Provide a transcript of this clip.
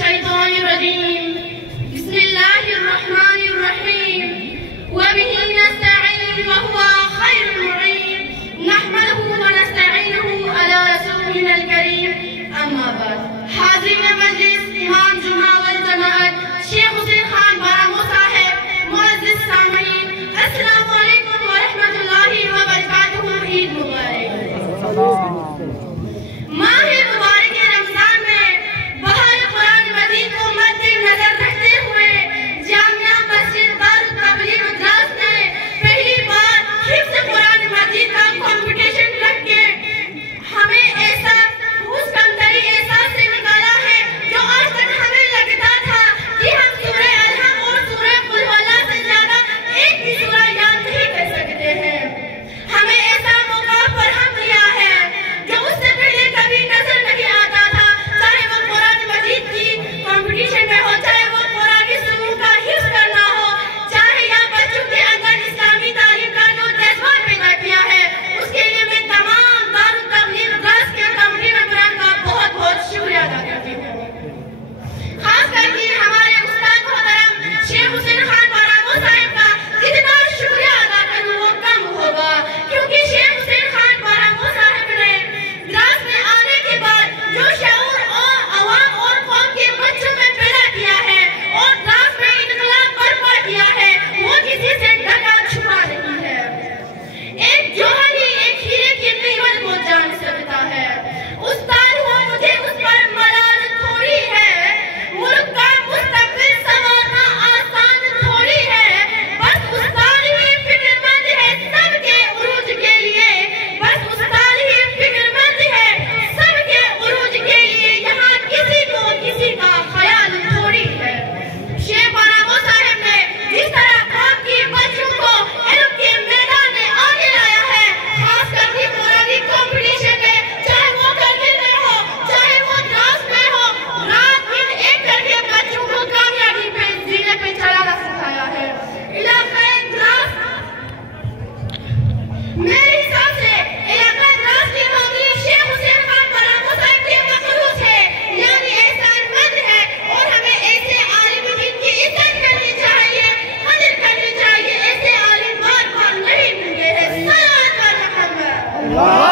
الشيطان الرجيم. بسم الله الرحمن الرحيم. وبه نستعين وهو خير المعين. نحمده ونستعينه على رسولنا الكريم. اما بعد. حاضرین مجلس، امام جمعہ والجماعت شیخ حسین خان بارامو صاحب، معزز سامعین، السلام علیکم ورحمۃ اللہ وبرکاتہ. عید مبارک. ماہ مبارک رمضان میں بہار قرآن مجید کو مد نظر رکھتے ہوئے جامعہ مسجد دارالتبلیغ مدراس نے پہلی بار حفظ قرآن مجید کا کمپٹیشن رکھ کے ہمیں ایسا اس کمتری احساس سے نکالا ہے جو آج تک ہمیں لگتا تھا کہ ہم سورہ الحم اور سورہ قل هو اللہ سے زیادہ ایک بھی سورہ یاد نہیں کر سکتے ہیں. ہمیں ایسا موقع فراہم کیا ہے جو اس سے پہلے کبھی نظر نہیں آتا تھا، چاہے وہ قرآن مجید کی کمپٹیشن میں ہو، چاہے وہ قرآنی سلوک کا حفظ کرنا ہو، چاہے یا بچوں کے اندر اسلامی تعلیم کا جو جذبہ پیدا کیا ہے. اس کے لیے میں تمام دارالتبلیغ مدراس کے کمیٹی ممبران کا بہت بہت شکریہ ادا کرتی ہوں. خاص کر کے ہمارے استاد محترم شیخ حسین خان بارامو صاحب کا جتنا شکریہ ادا کروں وہ کم ہوگا، کیونکہ شیخ حسین خان بارامو صاحب نے مدراس میں آنے کے بعد جو شعور اور عوام اور قوم کے بچوں میں پیدا کیا ہے اور مدراس میں انقلاب برپا کیا ہے، وہ کسی سے ڈھکا چھپا نہیں ہے. ایک جوہر ہی ایک ہیرے کی قیمت کو جان سکتا ہے. استاد ہو مجھے اس پر ملال تھوڑی ہے، ملک کا مستقبل سنوارنا آسان تھوڑی ہے. بس استاد ہی فکر مند ہے سب کے عروج کے لیے، بس استاد ہی فکر مند ہے سب کے عروج کے لیے. یہاں کسی کو کسی کا خیال تھوڑی ہے. شیخ بارامو صاحب نے جس طرح قوم کی بچوں کو علم کے میدان میں آگے لایا ہے، خاص کر کے قرآنی کمپٹیشن میں، چاہے وہ کرگل میں ہو، چاہے وہ دراس میں ہو، رات دن ایک کر کے بچوں کو کامیابی پہ زینے پہ چلانا سکھایا ہے. علاقہ دراس میرے حساب سے علاقہ دراس کے مدیر شیخ حسین خان بارامو صاحب کے مخلوق ہے، یعنی احسان مند ہے، اور ہمیں ایسے عالم دین کی عزت کرنی چاہیے، قدر کرنی چاہیے. ایسے عالم بار بار نہیں ملے ہیں. صلوات علی محمد.